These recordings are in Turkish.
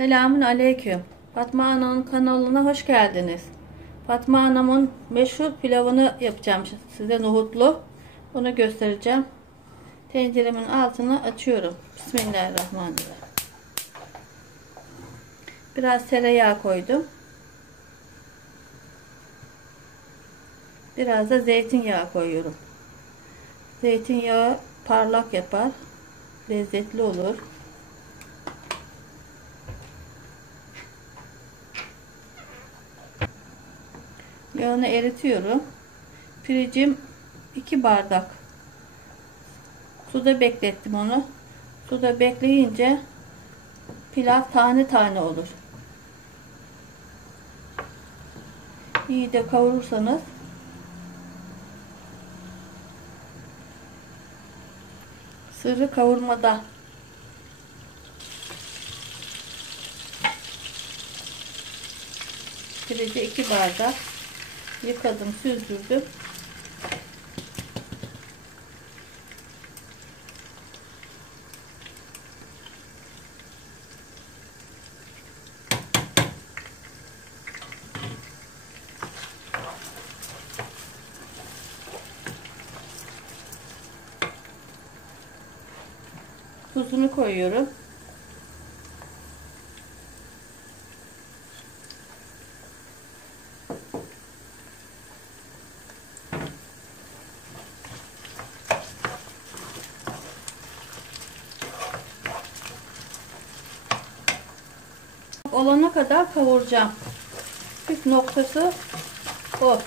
Selamun aleyküm. Fatma Ana'nın kanalına hoş geldiniz. Fatma Anam'ın meşhur pilavını yapacağım size, nohutlu. Onu göstereceğim. Tenceremin altını açıyorum. Bismillahirrahmanirrahim. Biraz tereyağı koydum. Biraz da zeytinyağı koyuyorum. Zeytinyağı parlak yapar. Lezzetli olur. Yağını eritiyorum. Pirincim 2 bardak. Suda beklettim onu. Suda bekleyince pilav tane tane olur. İyi de kavurursanız sırrı kavurmada. Pirinci 2 bardak yıkadım, süzdürdüm. Tuzunu koyuyorum. Olana kadar kavuracağım. Püf noktası o.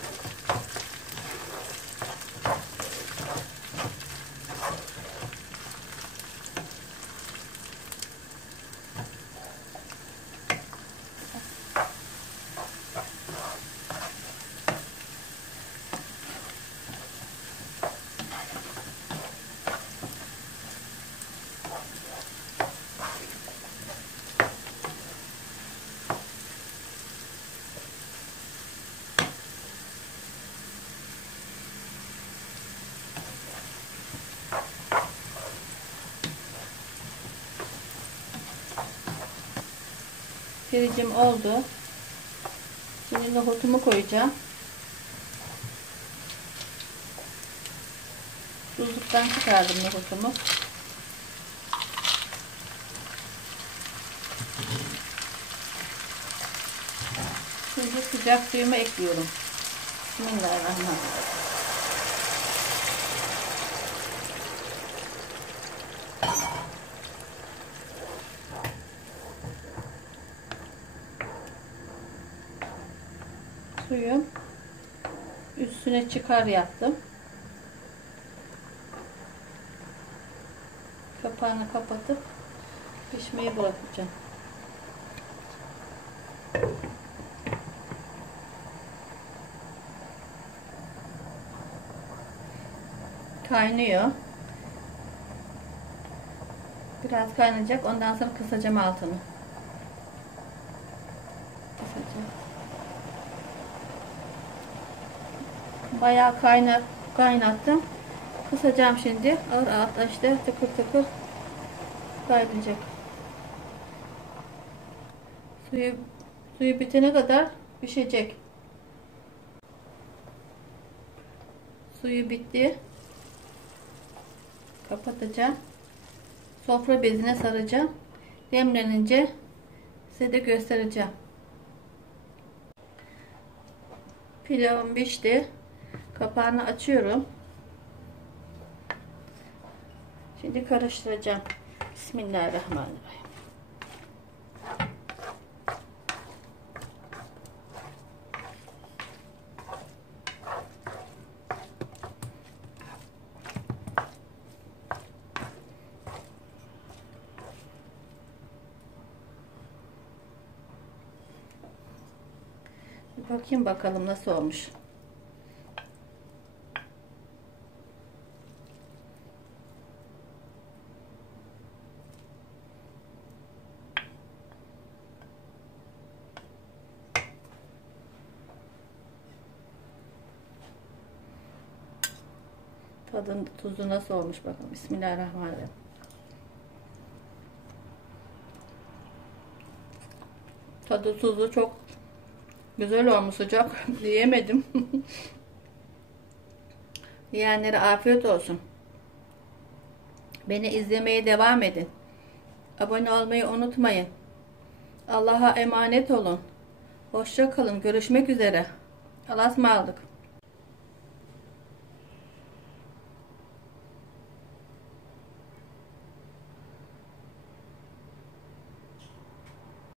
Pirincim oldu. Şimdi nohutumu koyacağım. Tuzluktan çıkardım nohutumu. Şimdi sıcak suyumu ekliyorum. Bismillahirrahmanirrahim. Suyum üstüne çıkar yaptım. Kapağını kapatıp pişmeye bırakacağım. Kaynıyor. Biraz kaynayacak. Ondan sonra kısacağım altını. Kısacağım. Bayağı kaynattım. Kısacağım şimdi. Ağır ateşte tıkır tıkır kaynayacak. Suyu bitene kadar pişecek. Suyu bitti. Kapatacağım. Sofra bezine saracağım. Demlenince size de göstereceğim. Pilavım pişti. Kapağını açıyorum. Şimdi karıştıracağım. Bismillahirrahmanirrahim. Bir bakayım bakalım nasıl olmuş. Tadın tuzu nasıl olmuş bakalım. Bismillahirrahmanirrahim. Tadı tuzu çok güzel olmuş, sıcak. Yiyemedim. Yiyenlere afiyet olsun. Beni izlemeye devam edin. Abone olmayı unutmayın. Allah'a emanet olun. Hoşça kalın. Görüşmek üzere. Allah'a ısmarladık.